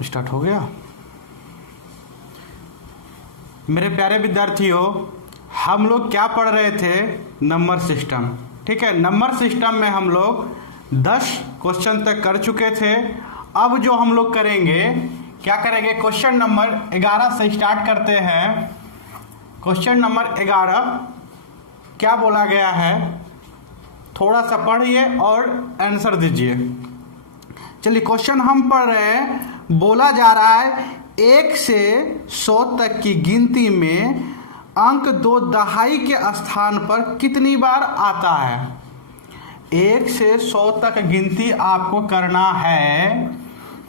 Start हो गया। मेरे प्यारे विद्यार्थियों, हम लोग क्या पढ़ रहे थे? Number system. ठीक है, नंबर सिस्टम में हम लोग 10 क्वेश्चन तक कर चुके थे। अब जो हम लोग करेंगे, क्या करेंगे? क्वेश्चन नंबर 11 से स्टार्ट करते हैं। क्वेश्चन नंबर 11 क्या बोला गया है, थोड़ा सा पढ़िए और आंसर दीजिए। चलिए, क्वेश्चन हम पढ़ रहे हैं। बोला जा रहा है 1 से 100 तक की गिनती में अंक 2 दहाई के स्थान पर कितनी बार आता है? 1 से 100 तक गिनती आपको करना है।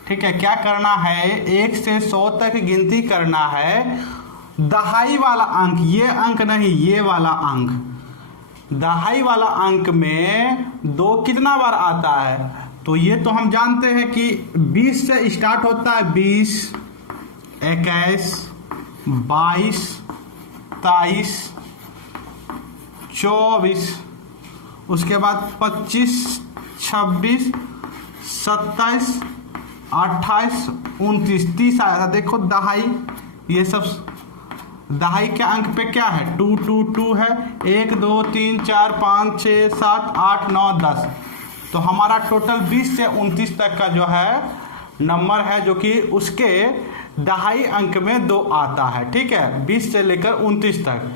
ठीक है, क्या करना है? 1 से 100 तक गिनती करना है। दहाई वाला अंक, ये अंक नहीं, ये वाला अंक, दहाई वाला अंक में 2 कितना बार आता है? तो ये तो हम जानते हैं कि 20 से स्टार्ट होता है। 20, 21, 22, 23, 24, उसके बाद 25, 26, 27, 28, 29, 30 आया था। देखो दहाई, ये सब दहाई के अंक पे क्या है? 2 2 2 है। 1 2 3 4 5 6 7 8 9 10। तो हमारा टोटल 20 से 29 तक का जो है नंबर है, जो कि उसके दहाई अंक में 2 आता है। ठीक है, 20 से लेकर 29 तक,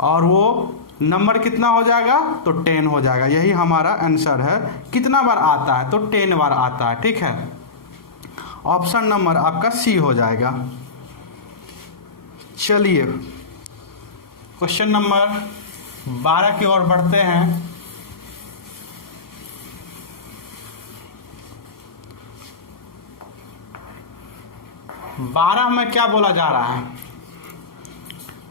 और वो नंबर कितना हो जाएगा? तो 10 हो जाएगा। यही हमारा आंसर है। कितना बार आता है? तो 10 बार आता है। ठीक है, ऑप्शन नंबर आपका सी हो जाएगा। चलिए, क्वेश्चन नंबर 12 की ओर बढ़ते हैं। बारह में क्या बोला जा रहा है?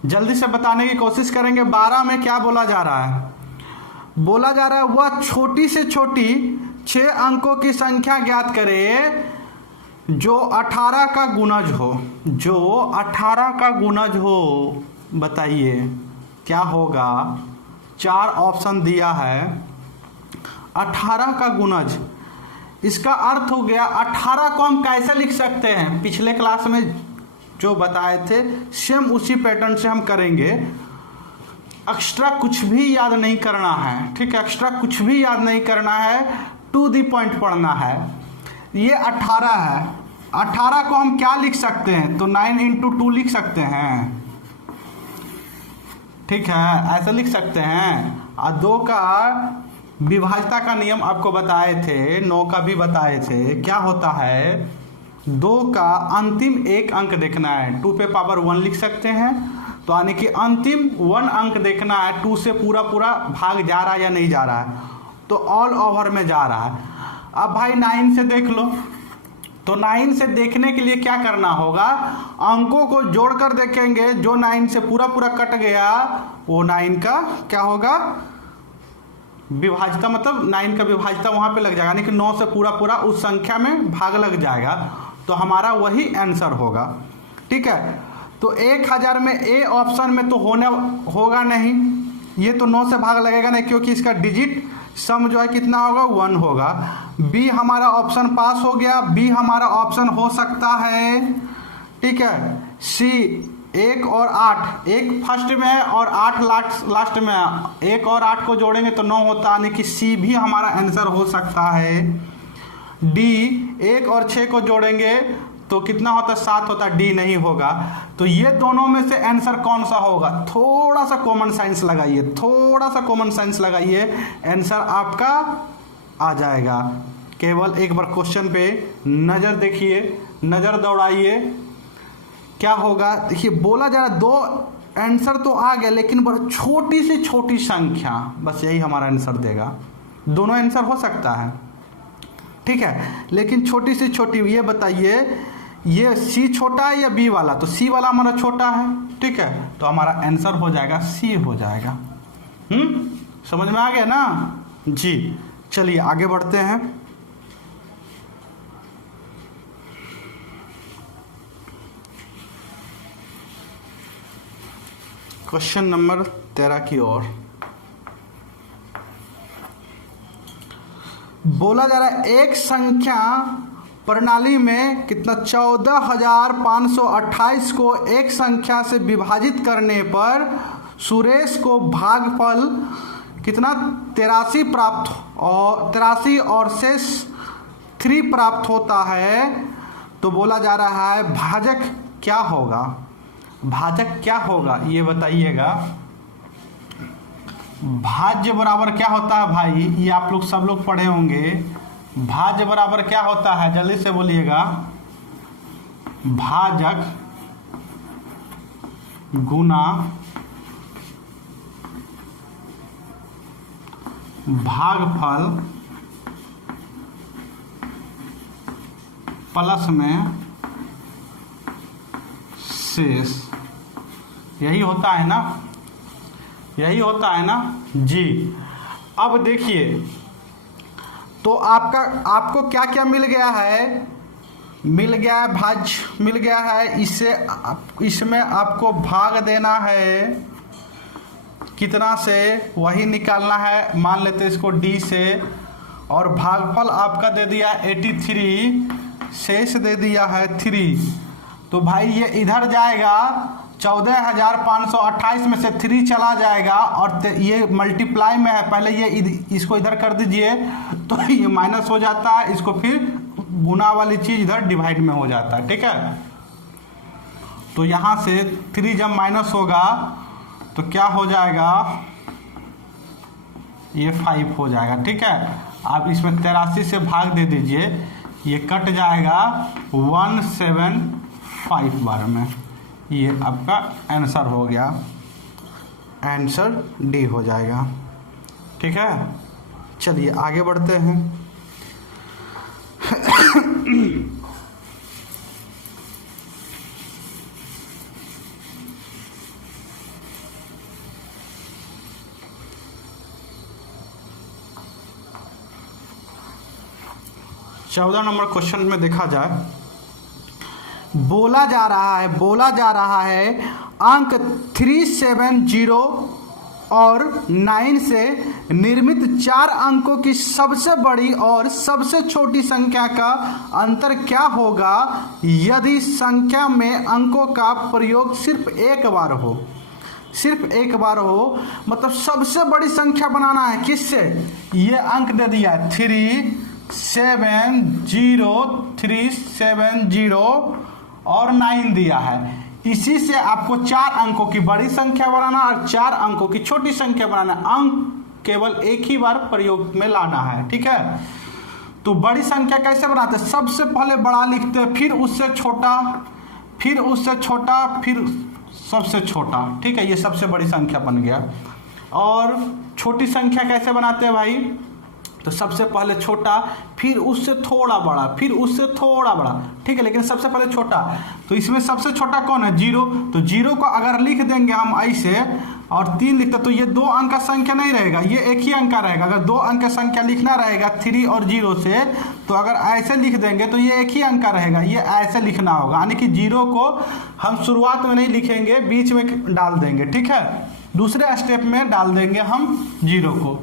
जल्दी से बताने की कोशिश करेंगे। 12 में क्या बोला जा रहा है? बोला जा रहा है वह छोटी से छोटी 6 अंकों की संख्या ज्ञात करे जो 18 का गुणज हो। जो 18 का गुणज हो, बताइए क्या होगा? 4 ऑप्शन दिया है। 18 का गुणज, इसका अर्थ हो गया 18 को हम कैसे लिख सकते हैं? पिछले क्लास में जो बताए थे, सेम उसी पैटर्न से हम करेंगे। एक्स्ट्रा कुछ भी याद नहीं करना है। ठीक है, एक्स्ट्रा कुछ भी याद नहीं करना है, टू दी पॉइंट पढ़ना है। ये 18 है। 18 को हम क्या लिख सकते हैं? तो 9 × 2 लिख सकते हैं। ठीक है, ऐसा लिख सकते हैं। और 2 का विभाज्यता का नियम आपको बताए थे, 9 का भी बताए थे। क्या होता है? 2 का अंतिम एक अंक देखना है। 2 पे पावर 1 लिख सकते हैं। तो यानी कि अंतिम 1 अंक देखना है, 2 से पूरा पूरा भाग जा रहा है या नहीं जा रहा है। तो ऑल ओवर में जा रहा है। अब भाई 9 से देख लो। तो 9 से देखने के लिए क्या करना होगा? अंकों को जोड़कर देखेंगे। जो 9 से पूरा पूरा कट गया, वो 9 का क्या होगा? विभाज्यता, मतलब 9 का विभाज्यता वहां पे लग जाएगा, यानी कि 9 से पूरा पूरा उस संख्या में भाग लग जाएगा। तो हमारा वही आंसर होगा। ठीक है, तो 1000 में ए ऑप्शन में तो होगा नहीं। ये तो 9 से भाग लगेगा नहीं, क्योंकि इसका डिजिट सम जो है कितना होगा? 1 होगा। बी हमारा ऑप्शन पास हो गया। बी हमारा ऑप्शन हो सकता है। ठीक है, सी 1 और 8, 1 फर्स्ट में है और 8 लास्ट में है। 1 और 8 को जोड़ेंगे तो 9 होता है, यानी कि सी भी हमारा आंसर हो सकता है। डी 1 और 6 को जोड़ेंगे तो कितना होता है? 7 होता है। डी नहीं होगा। तो ये दोनों में से आंसर कौन सा होगा? थोड़ा सा कॉमन सेंस लगाइए, थोड़ा सा कॉमन सेंस लगाइए, आंसर आपका आ जाएगा। केवल एक बार क्वेश्चन पे नज़र देखिए, नज़र दौड़ाइए, क्या होगा? देखिए, बोला जा रहा है 2 आंसर तो आ गया, लेकिन बड़ी छोटी से छोटी संख्या, बस यही हमारा आंसर देगा। दोनों आंसर हो सकता है। ठीक है, लेकिन छोटी से छोटी, ये बताइए, ये सी छोटा है या बी वाला? तो सी वाला हमारा छोटा है। ठीक है, तो हमारा आंसर हो जाएगा सी हो जाएगा। समझ में आ गया ना जी? चलिए आगे बढ़ते हैं। क्वेश्चन नंबर 13 की ओर। बोला जा रहा है एक संख्या प्रणाली में कितना 14,528 को एक संख्या से विभाजित करने पर सुरेश को भागफल कितना 83 प्राप्त और 83 और शेष 3 प्राप्त होता है। तो बोला जा रहा है भाजक क्या होगा, भाजक क्या होगा ये बताइएगा। भाज्य बराबर क्या होता है भाई, ये आप लोग सब लोग पढ़े होंगे। भाज्य बराबर क्या होता है, जल्दी से बोलिएगा। भाजक गुना भागफल प्लस में शेष, यही होता है ना, यही होता है ना जी। अब देखिए तो आपको क्या क्या मिल गया है, मिल गया है भाज्य मिल गया है, इसमें आपको भाग देना है कितना से वही निकालना है, मान लेते हैं इसको d से, और भागफल आपका दे दिया 83, शेष दे दिया है 3। तो भाई ये इधर जाएगा 14,528 में से 3 चला जाएगा और ये मल्टीप्लाई में है, पहले ये इसको इधर कर दीजिए तो ये माइनस हो जाता है, इसको फिर गुना वाली चीज इधर डिवाइड में हो जाता है, ठीक है। तो यहाँ से 3 जब माइनस होगा तो क्या हो जाएगा, ये 5 हो जाएगा, ठीक है। आप इसमें 83 से भाग दे दीजिए, ये कट जाएगा 175 बार में। ये आपका आंसर हो गया, आंसर डी हो जाएगा, ठीक है। चलिए आगे बढ़ते हैं। चौदह नंबर क्वेश्चन में देखा जाए, बोला जा रहा है अंक 370 और 9 से निर्मित 4 अंकों की सबसे बड़ी और सबसे छोटी संख्या का अंतर क्या होगा यदि संख्या में अंकों का प्रयोग सिर्फ एक बार हो, सिर्फ एक बार हो। मतलब सबसे बड़ी संख्या बनाना है किससे, ये अंक दे दिया 370 और 9 दिया है, इसी से आपको 4 अंकों की बड़ी संख्या बनाना और 4 अंकों की छोटी संख्या बनाना। अंक केवल एक ही बार प्रयोग में लाना है, ठीक है। तो बड़ी संख्या कैसे बनाते हैं, सबसे पहले बड़ा लिखते हैं, फिर उससे छोटा, फिर उससे छोटा, फिर सबसे छोटा, ठीक है। ये सबसे बड़ी संख्या बन गया। और छोटी संख्या कैसे बनाते हैं भाई, तो सबसे पहले छोटा, फिर उससे थोड़ा बड़ा, फिर उससे थोड़ा बड़ा, ठीक है। लेकिन सबसे पहले छोटा, तो इसमें सबसे छोटा कौन है, 0। तो 0 को अगर लिख देंगे हम ऐसे और 3 लिखते तो ये 2 अंक का संख्या नहीं रहेगा, ये एक ही अंक का रहेगा। अगर 2 अंक का संख्या लिखना रहेगा 3 और 0 से, तो अगर ऐसे लिख देंगे तो ये एक ही अंक का रहेगा, ये ऐसे लिखना होगा। यानी कि 0 को हम शुरुआत में नहीं लिखेंगे, बीच में डाल देंगे, ठीक है। दूसरे स्टेप में डाल देंगे हम 0 को।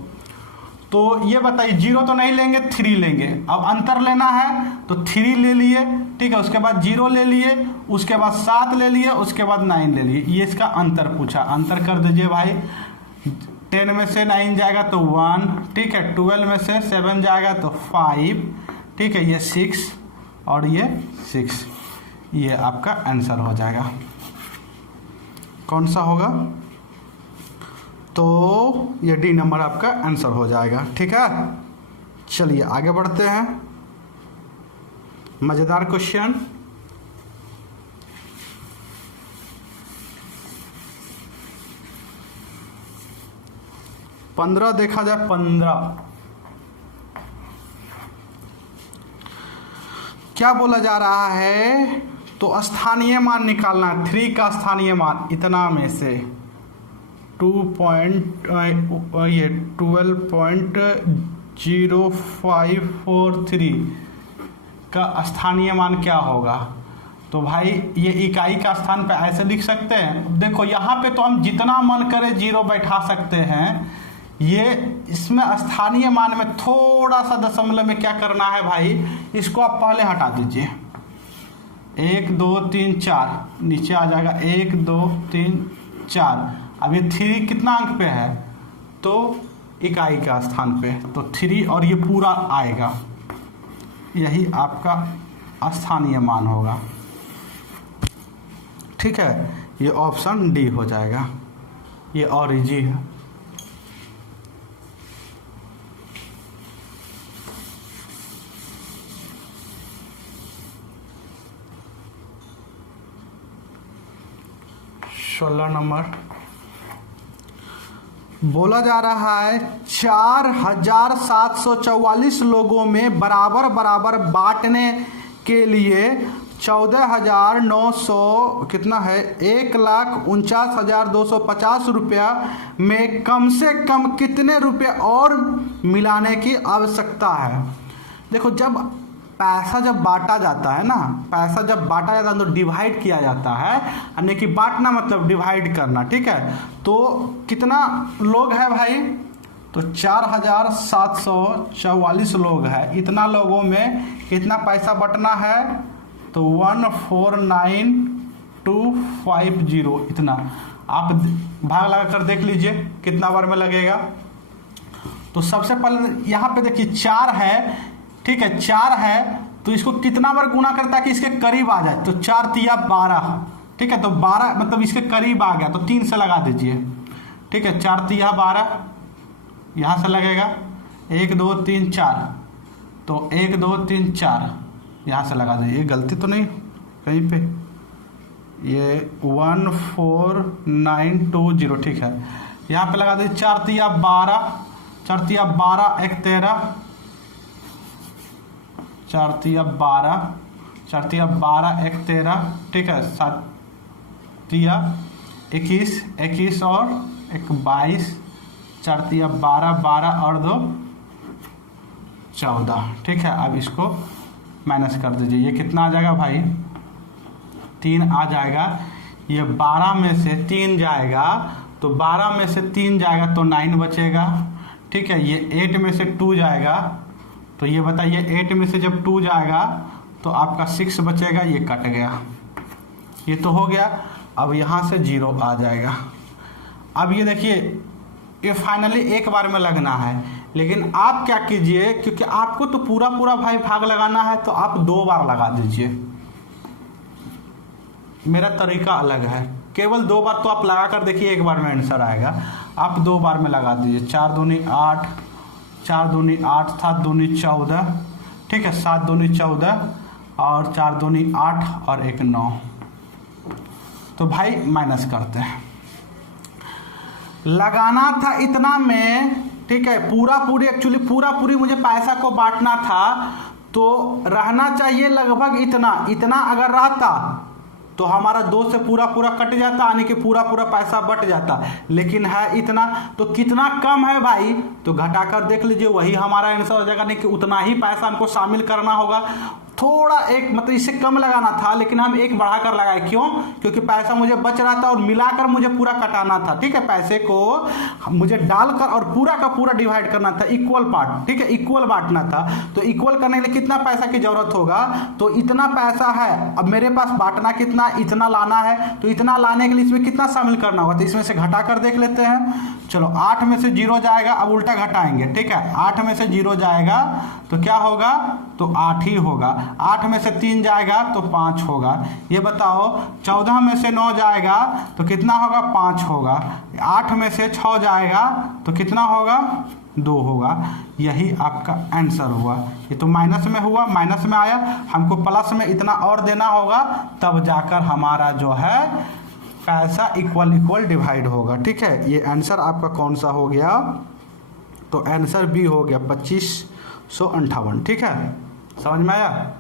तो ये बताइए 0 तो नहीं लेंगे, 3 लेंगे। अब अंतर लेना है तो 3 ले लिए, ठीक है। उसके बाद 0 ले लिए, उसके बाद 7 ले लिए, उसके बाद 9 ले लिए। ये इसका अंतर पूछा, अंतर कर दीजिए भाई। 10 में से 9 जाएगा तो 1, ठीक है। 12 में से 7 जाएगा तो 5, ठीक है। ये 6 और ये 6, ये आपका आंसर हो जाएगा। कौन सा होगा, तो ये डी नंबर आपका आंसर हो जाएगा, ठीक है। चलिए आगे बढ़ते हैं। मजेदार क्वेश्चन, पंद्रह देखा जाए। 15 क्या बोला जा रहा है, तो स्थानीय मान निकालना है। 3 का स्थानीय मान इतना में से 12.0543 का स्थानीय मान क्या होगा। तो भाई ये इकाई का स्थान पे ऐसे लिख सकते हैं। देखो यहाँ पे तो हम जितना मन करे 0 बैठा सकते हैं, ये इसमें स्थानीय मान में थोड़ा सा दशमलव में क्या करना है भाई, इसको आप पहले हटा दीजिए। 1 2 3 4 नीचे आ जाएगा 1 2 3 4। अब ये 3 कितना अंक पे है, तो इकाई का स्थान पे, तो 3 और ये पूरा आएगा, यही आपका स्थानीय मान होगा। ठीक है, ये ऑप्शन डी हो जाएगा, ये और इजी है। सोलह नंबर बोला जा रहा है 4744 लोगों में बराबर बराबर बांटने के लिए 14,900 कितना है 1,49,250 रुपया में कम से कम कितने रुपए और मिलाने की आवश्यकता है। देखो, जब पैसा जब बांटा जाता है ना, पैसा जब बांटा जाता है तो डिवाइड किया जाता है, यानी कि बांटना मतलब डिवाइड करना। ठीक है, तो कितना लोग हैं भाई, तो 4744 लोग हैं। इतना लोगों में कितना पैसा बंटना है, तो 149250 इतना। आप भाग लगा कर देख लीजिए कितना बार में लगेगा। तो सबसे पहले यहाँ पे देखिए 4 है, ठीक है, 4 है तो इसको कितना बार गुना करता है कि इसके करीब आ जाए, तो 4 तिया 12। ठीक है, तो 12 मतलब इसके करीब आ गया तो 3 से लगा दीजिए। ठीक है, 4 तिया 12 यहाँ से लगेगा, 1 2 3 4, तो 1 2 3 4 यहाँ से लगा दीजिए। गलती तो नहीं कहीं पे, ये 14920 ठीक है, यहाँ पे लगा दीजिए 4 तिया 12, 4 तिया 12 1 13, 4 तिया 12, 4 तिया 12 1 13, ठीक है, 7 तिया 21, 21 और 1 22, 4 तिया 12, 12 और 2 14। ठीक है, अब इसको माइनस कर दीजिए, ये कितना आ जाएगा भाई, 3 आ जाएगा। ये 12 में से 3 जाएगा, तो 12 में से 3 जाएगा तो 9 बचेगा। ठीक है, ये 8 में से 2 जाएगा, तो ये बताइए 8 में से जब 2 जाएगा तो आपका 6 बचेगा, ये कट गया, ये तो हो गया। अब यहाँ से 0 आ जाएगा। अब ये देखिए, ये फाइनली एक बार में लगना है, लेकिन आप क्या कीजिए, क्योंकि आपको तो पूरा पूरा भाई भाग लगाना है, तो आप 2 बार लगा दीजिए। मेरा तरीका अलग है, केवल 2 बार तो आप लगा कर देखिए, एक बार में आंसर आएगा। आप 2 बार में लगा दीजिए। 4 दूनी 8, 4 दूनी 8, 7 दूनी 14, ठीक है, 7 दूनी 14 और 4 दूनी 8 और 1 9। तो भाई माइनस करते हैं, लगाना था इतना में, ठीक है, पूरा पूरी एक्चुअली पूरा पूरी मुझे पैसा को बांटना था, तो रहना चाहिए लगभग इतना। इतना अगर रहता तो हमारा 2 से पूरा पूरा कट जाता, यानी कि पूरा पूरा पैसा बट जाता, लेकिन है इतना। तो कितना कम है भाई, तो घटाकर देख लीजिए, वही हमारा आंसर हो जाएगा। नहीं कि उतना ही पैसा हमको शामिल करना होगा, थोड़ा एक मतलब इससे कम लगाना था, लेकिन हम 1 बढ़ाकर लगाए। क्यों? क्योंकि पैसा मुझे बच रहा था और मिलाकर मुझे पूरा कटाना था। ठीक है, पैसे को मुझे डालकर और पूरा का पूरा डिवाइड करना था, इक्वल पार्ट। ठीक है, इक्वल बांटना था, तो इक्वल करने के लिए कितना पैसा की जरूरत होगा, तो इतना पैसा है। अब मेरे पास बांटना कितना, इतना लाना है, तो इतना लाने के लिए इसमें कितना शामिल करना होगा, तो इसमें से घटा कर देख लेते हैं। चलो, 8 में से 0 जाएगा, अब उल्टा घटाएंगे। ठीक है, 8 में से 0 जाएगा तो क्या होगा, तो 8 ही होगा। 8 में से 3 जाएगा तो 5 होगा। ये बताओ, 14 में से 9 जाएगा तो कितना होगा, 5 होगा। 8 में से 6 जाएगा तो कितना होगा, 2 होगा। यही आपका आंसर हुआ। ये तो माइनस में हुआ, माइनस में आया, हमको प्लस में इतना और देना होगा, तब जाकर हमारा जो है पैसा इक्वल डिवाइड होगा। ठीक है, ये आंसर आपका कौन सा हो गया, तो आंसर बी हो गया 2558। ठीक है, समझ में आया।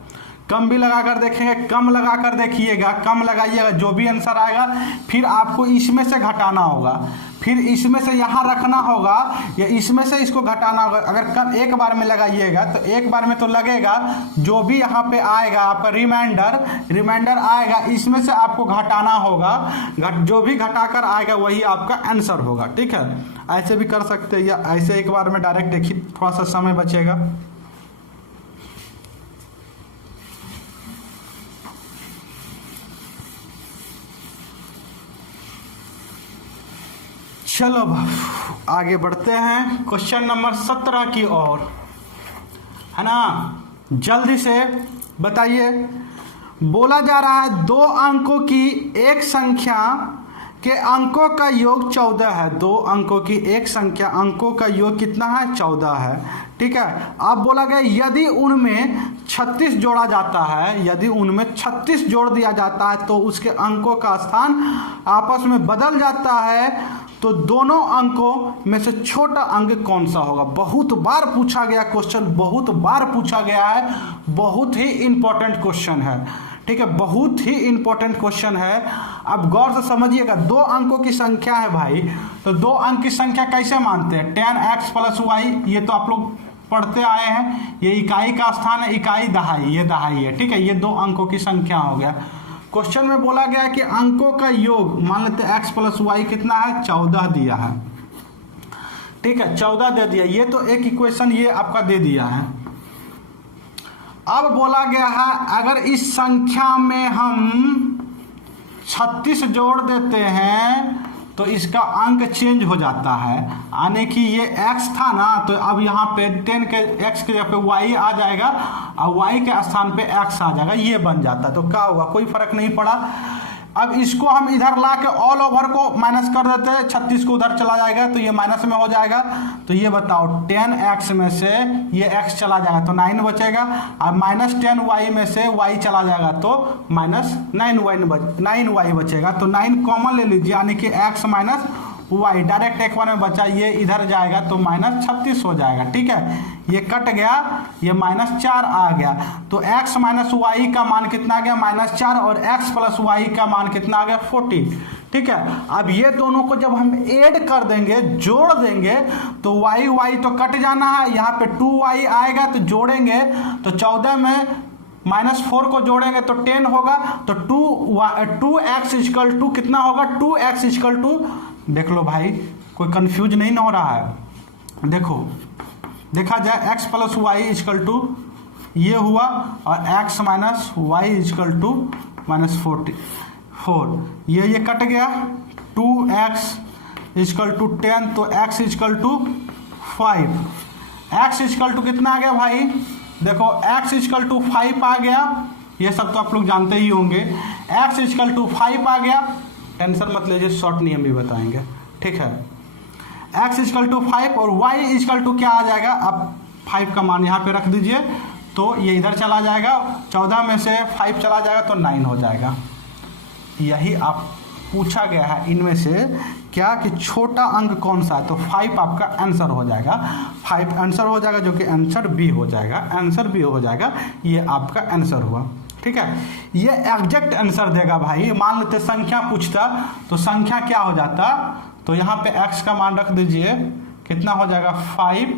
कम भी लगा कर देखेंगे, कम लगा कर देखिएगा, कम लगाइएगा, जो भी आंसर आएगा फिर आपको इसमें से घटाना होगा, फिर इसमें से यहाँ रखना होगा या इसमें से इसको घटाना होगा। अगर कम एक बार में लगाइएगा तो एक बार में तो लगेगा, जो भी यहाँ पे आएगा आपका रिमाइंडर आएगा, इसमें से आपको घटाना होगा, जो भी घटाकर आएगा वही आपका आंसर होगा। ठीक है, ऐसे भी कर सकते हैं या ऐसे एक बार में डायरेक्ट देखिए, थोड़ा सा समय बचेगा। चलो आगे बढ़ते हैं क्वेश्चन नंबर 17 की ओर, है ना। जल्दी से बताइए। बोला जा रहा है 2 अंकों की एक संख्या के अंकों का योग 14 है। 2 अंकों की एक संख्या, अंकों का योग कितना है? 14 है। ठीक है, अब बोला गया यदि उनमें 36 जोड़ा जाता है, यदि उनमें 36 जोड़ दिया जाता है तो उसके अंकों का स्थान आपस में बदल जाता है, तो दोनों अंकों में से छोटा अंक कौन सा होगा? बहुत बार पूछा गया क्वेश्चन, बहुत बार पूछा गया है, बहुत ही इंपॉर्टेंट क्वेश्चन है। ठीक है, बहुत ही इंपॉर्टेंट क्वेश्चन है। अब गौर से समझिएगा, 2 अंकों की संख्या है भाई, तो 2 अंक की संख्या कैसे मानते हैं? 10x + y, ये तो आप लोग पढ़ते आए हैं। ये इकाई का स्थान है, इकाई दहाई, ये दहाई है। ठीक है, ये 2 अंकों की संख्या हो गया। क्वेश्चन में बोला गया कि अंकों का योग, मान लेते हैं x + y कितना है? 14 दिया है। ठीक है, 14 दे दिया, ये तो एक इक्वेशन ये आपका दे दिया है। अब बोला गया है अगर इस संख्या में हम 36 जोड़ देते हैं तो इसका अंक चेंज हो जाता है, यानी कि ये x था ना, तो अब यहाँ पे 10 के x के जगह पे y आ जाएगा और y के स्थान पे x आ जाएगा, ये बन जाता है। तो क्या हुआ? कोई फर्क नहीं पड़ा। अब इसको हम इधर ला के ऑल ओवर को माइनस कर देते हैं, 36 को उधर चला जाएगा तो ये माइनस में हो जाएगा। तो ये बताओ 10x में से ये x चला जाएगा तो 9 बचेगा, और -10y में से y चला जाएगा तो -9y बचेगा। तो 9 कॉमन ले लीजिए, यानी कि x - y डायरेक्ट एक बार में बचा, ये इधर जाएगा तो -36 हो जाएगा। ठीक है, ये कट गया, ये -4 आ गया, तो x - y का मान कितना आ गया? -4, और x + y का मान कितना आ गया? 40। ठीक है, अब ये दोनों को जब हम ऐड कर देंगे, जोड़ देंगे, तो y तो कट जाना है, यहाँ पे 2y आएगा, तो जोड़ेंगे तो 14 में -4 को जोड़ेंगे तो 10 होगा, तो 2x = कितना होगा? 2x = देख लो भाई, कोई कंफ्यूज नहीं ना हो रहा है। देखो, देखा जाए x + y = ये हुआ, और x - y = -4, ये कट गया। 2x = 10, तो x = 5। x = कितना आ गया भाई? देखो x = 5 आ गया, ये सब तो आप लोग जानते ही होंगे। x = 5 आ गया, टेंशन मत लीजिए, शॉर्ट नियम भी बताएंगे। ठीक है, x = 5 और y = क्या आ जाएगा? अब 5 का मान यहाँ पे रख दीजिए, तो ये इधर चला जाएगा, 14 में से 5 चला जाएगा तो 9 हो जाएगा। यही आप पूछा गया है इनमें से क्या कि छोटा अंक कौन सा है, तो 5 आपका आंसर हो जाएगा। 5 आंसर हो जाएगा, जो कि आंसर बी हो जाएगा, आंसर बी हो जाएगा, ये आपका आंसर हुआ। ठीक है, ये एग्जैक्ट आंसर देगा भाई। मान लेते संख्या पूछता तो संख्या क्या हो जाता, तो यहाँ पे x का मान रख दीजिए, कितना हो जाएगा? 5,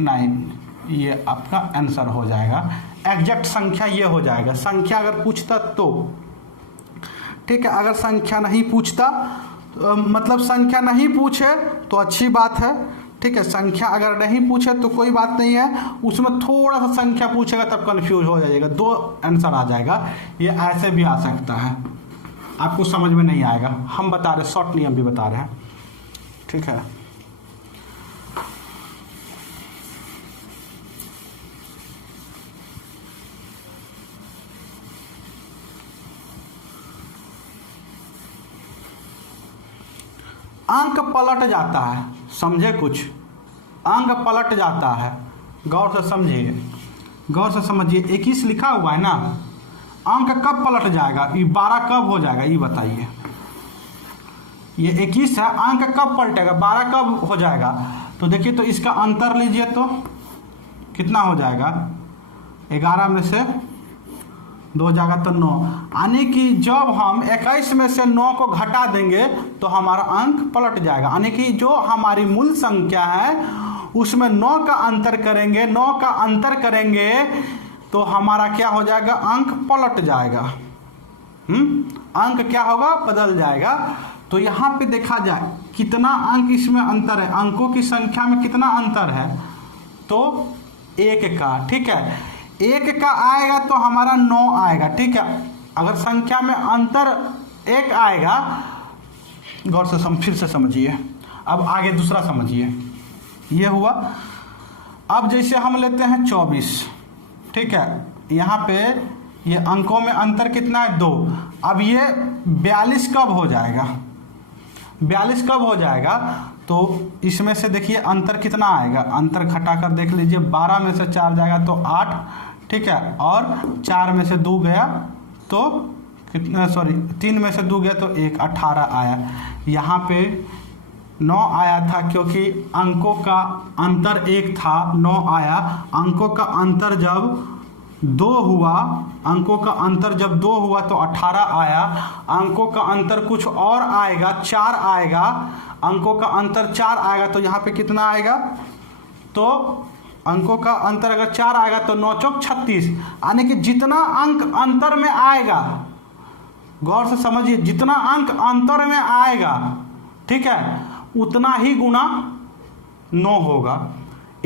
9, ये आपका आंसर हो जाएगा। एग्जैक्ट संख्या ये हो जाएगा, संख्या अगर पूछता तो। ठीक है, अगर संख्या नहीं पूछता मतलब संख्या नहीं पूछे तो अच्छी बात है। ठीक है, संख्या अगर नहीं पूछे तो कोई बात नहीं है, उसमें थोड़ा सा संख्या पूछेगा तब कंफ्यूज हो जाएगा, 2 आंसर आ जाएगा। ये ऐसे भी आ सकता है, आपको समझ में नहीं आएगा, हम बता रहे, शॉर्ट नियम भी बता रहे हैं। ठीक है, अंक पलट जाता है, समझे? कुछ अंक पलट जाता है, गौर से समझिए, गौर से समझिए। 21 लिखा हुआ है ना, अंक कब पलट जाएगा? ये 12 कब हो जाएगा, ये बताइए। ये 21 है, अंक कब पलटेगा? 12 कब हो जाएगा? तो देखिए, तो इसका अंतर लीजिए तो कितना हो जाएगा? 11 में से 2 जाएगा तो 9, यानी कि जब हम 21 में से 9 को घटा देंगे तो हमारा अंक पलट जाएगा, यानी कि जो हमारी मूल संख्या है उसमें 9 का अंतर करेंगे, 9 का अंतर करेंगे तो हमारा क्या हो जाएगा, अंक पलट जाएगा। अंक क्या होगा, बदल जाएगा। तो यहाँ पे देखा जाए कितना अंक इसमें अंतर है, अंकों की संख्या में कितना अंतर है, तो 1 का, ठीक है, 1 का आएगा तो हमारा 9 आएगा, ठीक है। अगर संख्या में अंतर 1 आएगा, गौर से फिर से समझिए, अब आगे दूसरा समझिए, ये हुआ। अब जैसे हम लेते हैं 24, ठीक है, यहाँ पे ये अंकों में अंतर कितना है, 2। अब ये 42 कब हो जाएगा, 42 कब हो जाएगा, तो इसमें से देखिए अंतर कितना आएगा, अंतर घटा कर देख लीजिए, 12 में से 4 जाएगा तो 8, ठीक है, और 4 में से 2 गया तो कितना, सॉरी 3 में से 2 गया तो 1, 18 आया। यहाँ पे 9 आया था क्योंकि अंकों का अंतर 1 था, 9 आया। अंकों का अंतर जब 2 हुआ, अंकों का अंतर जब 2 हुआ तो 18 आया। अंकों का अंतर कुछ और आएगा, 4 आएगा, अंकों का अंतर 4 आएगा तो यहाँ पे कितना आएगा, तो अंकों का अंतर अगर 4 आएगा तो 9 चौक 36, यानी कि जितना अंक अंतर में आएगा, गौर से समझिए, जितना अंक अंतर में आएगा, ठीक है, उतना ही गुना 9 होगा।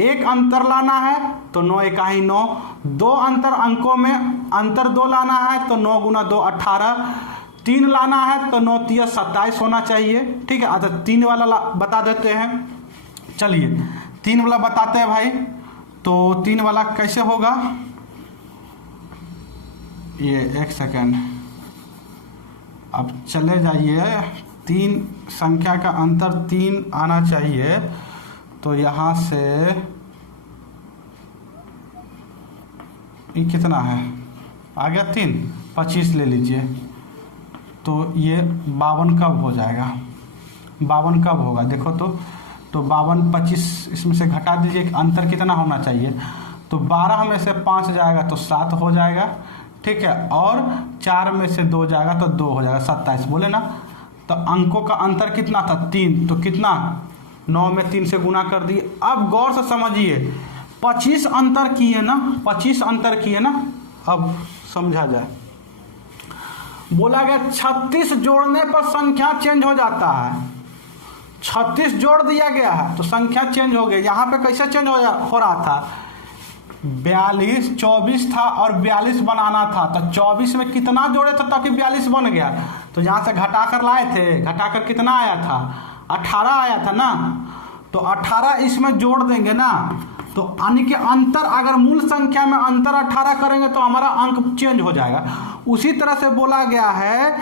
1 अंतर लाना है तो 9 एका ही 9, 2 अंतर अंकों में अंतर 2 लाना है तो 9 गुना 2 18, 3 लाना है तो 9 तिया 27 होना चाहिए, ठीक है। अच्छा 3 वाला बता देते हैं, चलिए 3 वाला बताते हैं भाई। तो 3 वाला कैसे होगा, ये 1 सेकेंड, अब चले जाइए, 3 संख्या का अंतर 3 आना चाहिए, तो यहाँ से ये कितना है, आ गया 3, 25 ले लीजिए, तो ये 52 कब हो जाएगा, 52 कब होगा, देखो तो 52, 25 इसमें से घटा दीजिए, अंतर कितना होना चाहिए, तो 12 में से 5 जाएगा तो 7 हो जाएगा, ठीक है, और 4 में से 2 जाएगा तो 2 हो जाएगा, 27 बोले ना। तो अंकों का अंतर कितना था, 3, तो कितना, 9 में 3 से गुना कर दिए। अब गौर से समझिए, 25 अंतर किए ना, 25 अंतर किए ना, अब समझा जाए। बोला गया 36 जोड़ने पर संख्या चेंज हो जाता है, 36 जोड़ दिया गया है तो संख्या चेंज हो गई। यहाँ पे कैसे चेंज हो रहा था, 42, 24 था और 42 बनाना था, तो 24 में कितना जोड़े थे ताकि 42 बन गया, तो यहाँ से घटा कर लाए थे, घटाकर कितना आया था, 18 आया था ना, तो 18 इसमें जोड़ देंगे ना, तो यानी कि अंतर, अगर मूल संख्या में अंतर 18 करेंगे तो हमारा अंक चेंज हो जाएगा। उसी तरह से बोला गया है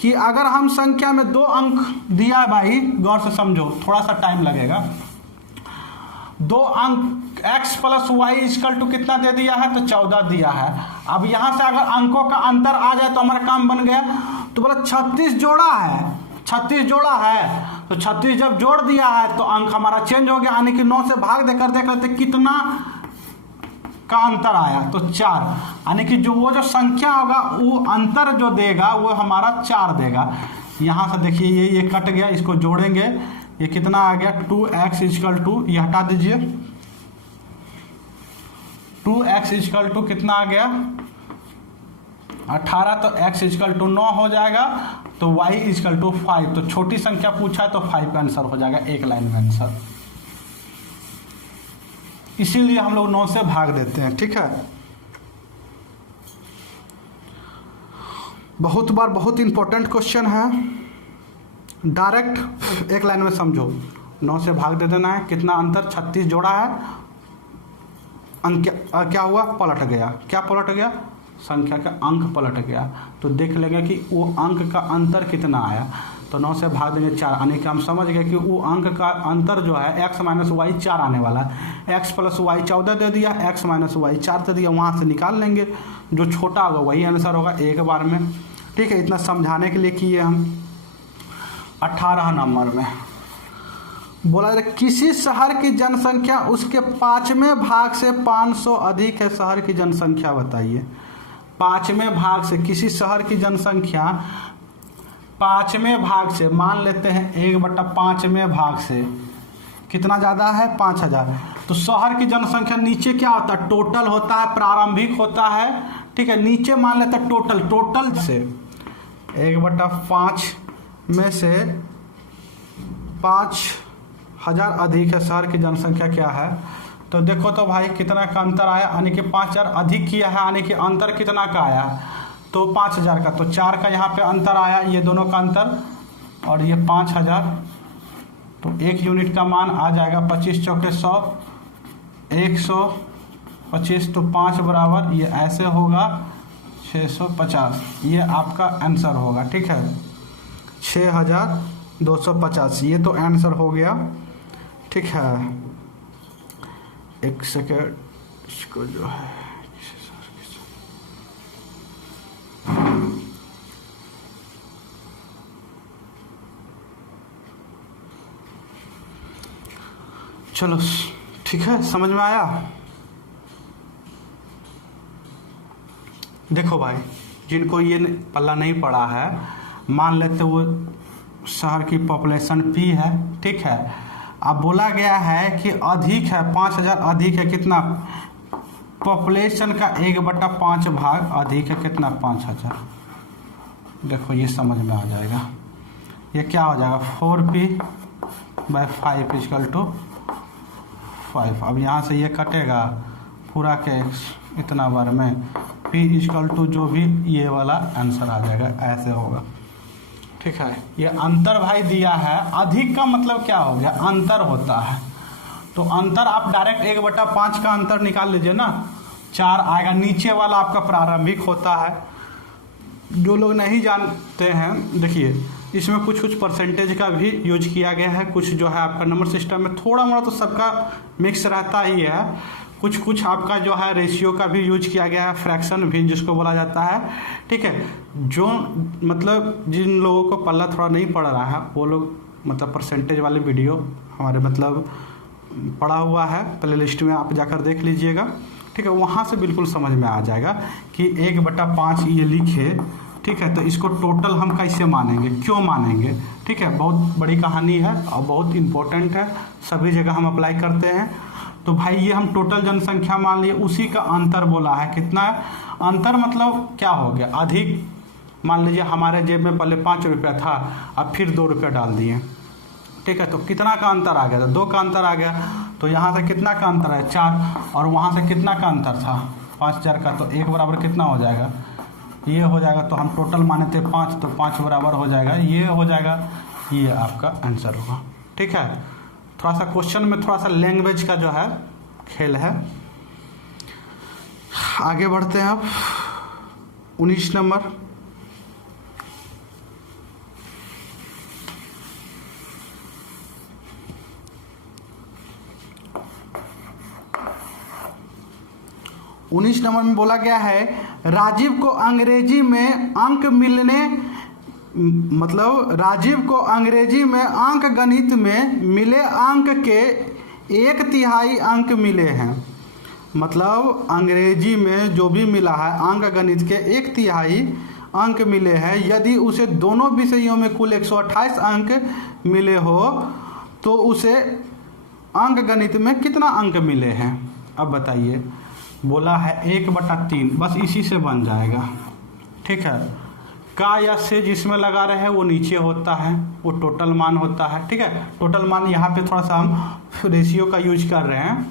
कि अगर हम संख्या में 2 अंक दिया है, भाई गौर से समझो, थोड़ा सा टाइम लगेगा, 2 अंक x plus Y equal to कितना दे दिया है, तो 14 दिया है। अब यहाँ से अगर अंकों का अंतर आ जाए तो हमारा काम बन गया। तो बोला 36 जोड़ा है, 36 जोड़ा है, तो 36 जब जोड़ दिया है तो अंक हमारा चेंज हो गया, यानी कि 9 से भाग देकर देख लेते कितना का अंतर आया, तो 4, यानी कि वो जो संख्या होगा वो अंतर जो देगा वो हमारा 4 देगा। यहाँ से देखिए ये कट गया, इसको जोड़ेंगे, ये कितना आ गया, 2x इक्वल टू, ये हटा दीजिए, 2x इक्वल टू कितना आ गया, 18, तो x इक्वल टू 9 हो जाएगा, तो y इक्वल टू 5, तो छोटी संख्या पूछा है तो 5 का आंसर हो जाएगा, एक लाइन में आंसर। इसीलिए हम लोग 9 से भाग देते हैं, ठीक है। बहुत बार बहुत इंपॉर्टेंट क्वेश्चन है, डायरेक्ट एक लाइन में समझो, 9 से भाग दे देना है, कितना अंतर, 36 जोड़ा है, अंक क्या हुआ, पलट गया, क्या पलट गया, संख्या का अंक पलट गया। तो देख लेंगे कि वो अंक का अंतर कितना आया, तो 9 से भाग देंगे 4, यानी कि हम समझ गए कि वो अंक का अंतर जो है x माइनस वाई 4 आने वाला है। x प्लस वाई 14 दे दिया, x माइनस वाई 4 दे दिया, वहाँ से निकाल लेंगे, जो छोटा होगा वही आंसर होगा एक बार में, ठीक है। इतना समझाने के लिए किए हम। 18 नंबर में बोला जाए किसी शहर की जनसंख्या उसके 5वें भाग से 500 अधिक है, शहर की जनसंख्या बताइए। पाँचवें भाग से किसी शहर की जनसंख्या पाँचवें भाग से, मान लेते हैं 1/5वें भाग से कितना ज़्यादा है 5000। तो शहर की जनसंख्या नीचे क्या होता है, टोटल होता है, प्रारंभिक होता है, ठीक है। नीचे मान लेते हैं टोटल से 1/5 में से 5000 अधिक है शहर की जनसंख्या क्या है। तो देखो तो भाई कितना का अंतर आया, यानी कि 5000 अधिक किया है, यानी कि अंतर कितना का आया, तो 5000 का, तो 4 का यहाँ पे अंतर आया, ये दोनों का अंतर, और ये 5000। तो 1 यूनिट का मान आ जाएगा 25 चौके 100, 125, तो 5 बराबर ये ऐसे होगा 650, ये आपका आंसर होगा, ठीक है 6250, ये तो आंसर हो गया, ठीक है। एक सेकेंड, इसको जो है चलो ठीक है, समझ में आया। देखो भाई, जिनको ये पल्ला नहीं पड़ा है, मान लेते वो शहर की पॉपुलेशन P है, ठीक है। अब बोला गया है कि अधिक है 5000 अधिक है कितना, पॉपुलेशन का 1/5 भाग अधिक है कितना 5000। देखो ये समझ में आ जाएगा, ये क्या हो जाएगा 4p/5 = 5। अब यहाँ से ये कटेगा पूरा के इतना बार में p = जो भी ये वाला आंसर आ जाएगा, ऐसे होगा, ठीक है। ये अंतर भाई दिया है, अधिक का मतलब क्या हो गया, अंतर होता है। तो अंतर आप डायरेक्ट 1/5 का अंतर निकाल लीजिए ना, 4 आएगा। नीचे वाला आपका प्रारंभिक होता है। जो लोग नहीं जानते हैं, देखिए इसमें कुछ परसेंटेज का भी यूज किया गया है, कुछ जो है आपका नंबर सिस्टम में थोड़ा मोड़ा तो सबका मिक्स रहता ही है, कुछ आपका जो है रेशियो का भी यूज किया गया है, फ्रैक्शन भी जिसको बोला जाता है, ठीक है। जो मतलब जिन लोगों को पल्ला थोड़ा नहीं पड़ रहा है वो लोग मतलब परसेंटेज वाले वीडियो हमारे मतलब पड़ा हुआ है, प्ले लिस्ट में आप जाकर देख लीजिएगा, ठीक है। वहाँ से बिल्कुल समझ में आ जाएगा कि 1/5 ये लिखे, ठीक है। तो इसको टोटल हम कैसे मानेंगे, क्यों मानेंगे, ठीक है। बहुत बड़ी कहानी है और बहुत इम्पोर्टेंट है, सभी जगह हम अप्लाई करते हैं। तो भाई ये हम टोटल जनसंख्या मान लिए, उसी का अंतर बोला है, कितना अंतर मतलब क्या हो गया, अधिक। मान लीजिए हमारे जेब में पहले 5 रुपया था, अब फिर 2 रुपया डाल दिए, ठीक है। तो कितना का अंतर आ गया, तो 2 का अंतर आ गया। तो यहाँ से कितना का अंतर है 4, और वहाँ से कितना का अंतर था 5000 का, तो 1 बराबर कितना हो जाएगा, ये हो जाएगा। तो हम टोटल माने थे 5, तो 5 बराबर हो जाएगा, ये हो जाएगा, ये आपका आंसर होगा, ठीक है। थोड़ा सा क्वेश्चन में थोड़ा सा लैंग्वेज का जो है खेल है। आगे बढ़ते हैं अब 19 नंबर। में बोला गया है राजीव को अंग्रेजी में अंक मिलने, मतलब राजीव को अंग्रेजी में अंक गणित में मिले अंक के 1/3 अंक मिले हैं। मतलब अंग्रेजी में जो भी मिला है अंक गणित के 1/3 अंक मिले हैं। यदि उसे दोनों विषयों में कुल 128 अंक मिले हो तो उसे अंक गणित में कितना अंक मिले हैं। अब बताइए, बोला है 1/3, बस इसी से बन जाएगा, ठीक है। का या से जिसमें लगा रहे हैं वो नीचे होता है, वो टोटल मान होता है, ठीक है। टोटल मान यहाँ पे थोड़ा सा हम रेशियो का यूज कर रहे हैं।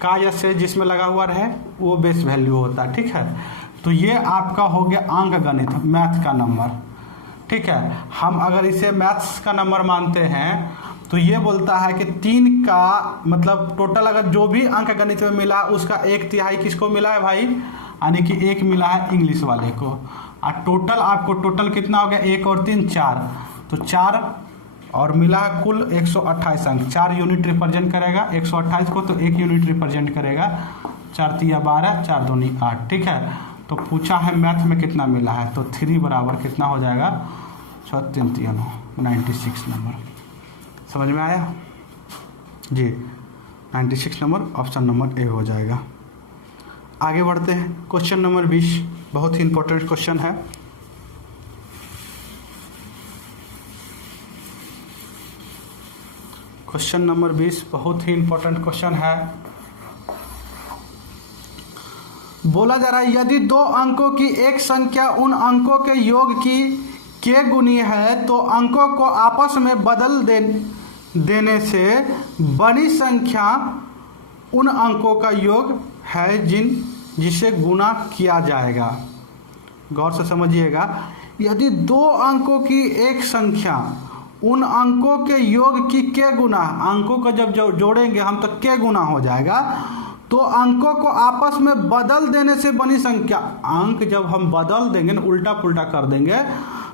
का या से जिसमें लगा हुआ रहे वो बेस वैल्यू होता है, ठीक है। तो ये आपका हो गया अंक गणित, मैथ का नंबर, ठीक है। हम अगर इसे मैथ्स का नंबर मानते हैं तो ये बोलता है कि 3 का मतलब टोटल अगर जो भी अंक गणित में मिला उसका 1/3 किसको मिला है भाई, यानी कि 1 मिला है इंग्लिश वाले को। और टोटल आपको टोटल कितना हो गया, 1 और 3 4, तो 4 और मिला है कुल 128 अंक। 4 यूनिट रिप्रेजेंट करेगा 128 को, तो 1 यूनिट रिप्रेजेंट करेगा। 4 × 12, 4 × 2 8, ठीक है। तो पूछा है मैथ में कितना मिला है, तो 3 बराबर कितना हो जाएगा 6 3 3 96 नंबर। समझ में आया जी, 96 नंबर ऑप्शन नंबर ए हो जाएगा। आगे बढ़ते हैं क्वेश्चन नंबर 20। बहुत ही इंपॉर्टेंट क्वेश्चन है। क्वेश्चन नंबर 20 बहुत ही इंपॉर्टेंट क्वेश्चन है। बोला जा रहा है यदि दो अंकों की एक संख्या उन अंकों के योग की के गुनी है तो अंकों को आपस में बदल देने से बड़ी संख्या उन अंकों का योग है जिसे गुना किया जाएगा। गौर से समझिएगा, यदि दो अंकों की एक संख्या उन अंकों के योग की के गुना, अंकों को जब जोड़ेंगे हम तो के गुना हो जाएगा, तो अंकों को आपस में बदल देने से बनी संख्या, अंक जब हम बदल देंगे ना, उल्टा पुल्टा कर देंगे,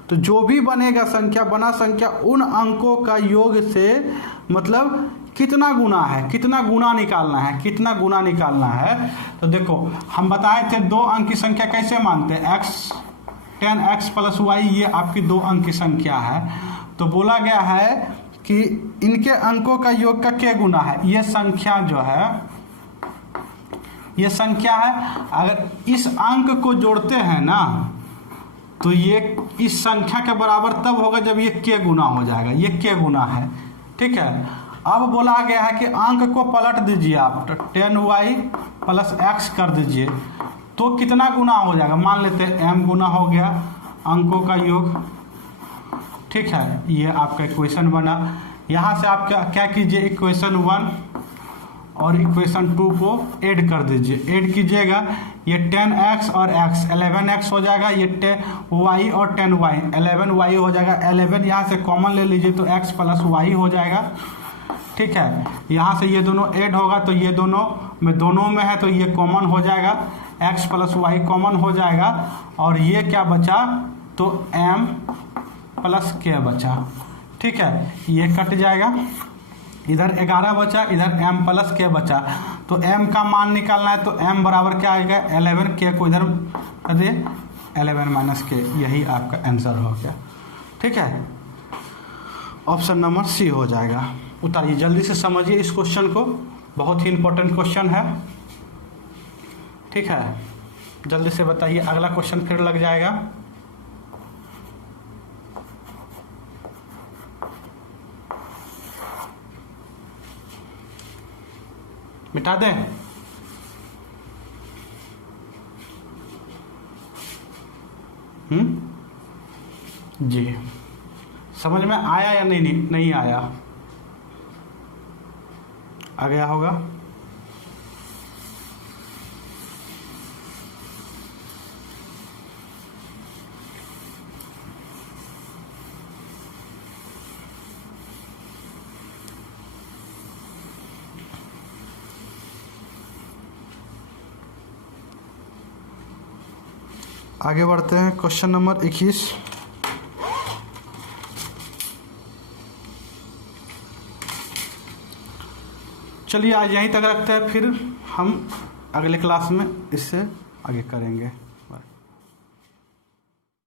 तो जो भी बनेगा संख्या, बना संख्या उन अंकों का योग से मतलब कितना गुना है, कितना गुना निकालना है, कितना गुना निकालना है। तो देखो हम बताए थे दो अंक की संख्या कैसे मानते हैं, x 10x + y, ये आपकी दो अंक की संख्या है। तो बोला गया है कि इनके अंकों का योग का क्या गुना है, ये संख्या जो है, ये संख्या है। अगर इस अंक को जोड़ते हैं ना तो ये इस संख्या के बराबर तब होगा जब ये के गुना हो जाएगा, ये के गुना है, ठीक है। अब बोला गया है कि अंक को पलट दीजिए आप, 10y + x कर दीजिए तो कितना गुना हो जाएगा, मान लेते हैं m गुना हो गया अंकों का योग, ठीक है। ये आपका इक्वेशन बना। यहाँ से आप क्या कीजिए, इक्वेशन 1 और इक्वेशन 2 को ऐड कर दीजिए, ऐड कीजिएगा, ये 10x और x 11x हो जाएगा, ये 10y और 10y 11y हो जाएगा, 11 यहाँ से कॉमन ले लीजिए तो x + y हो जाएगा, ठीक है। यहाँ से ये दोनों ऐड होगा तो ये दोनों में है तो ये कॉमन हो जाएगा, x + y कॉमन हो जाएगा, और ये क्या बचा, तो m + k बचा, ठीक है। ये कट जाएगा, इधर 11 बचा, इधर m + k बचा, तो m का मान निकालना है तो m बराबर क्या आएगा 11, k को इधर कर दिए 11 - k, यही आपका आंसर हो गया, ठीक है। ऑप्शन नंबर सी हो जाएगा। उतारिए, जल्दी से समझिए इस क्वेश्चन को, बहुत ही इंपॉर्टेंट क्वेश्चन है, ठीक है। जल्दी से बताइए, अगला क्वेश्चन फिर लग जाएगा। मिटा दें, जी समझ में आया या नहीं आया, आ गया होगा। आगे बढ़ते हैं, क्वेश्चन नंबर 21। चलिए आज यहीं तक रखते हैं, फिर हम अगले क्लास में इससे आगे करेंगे।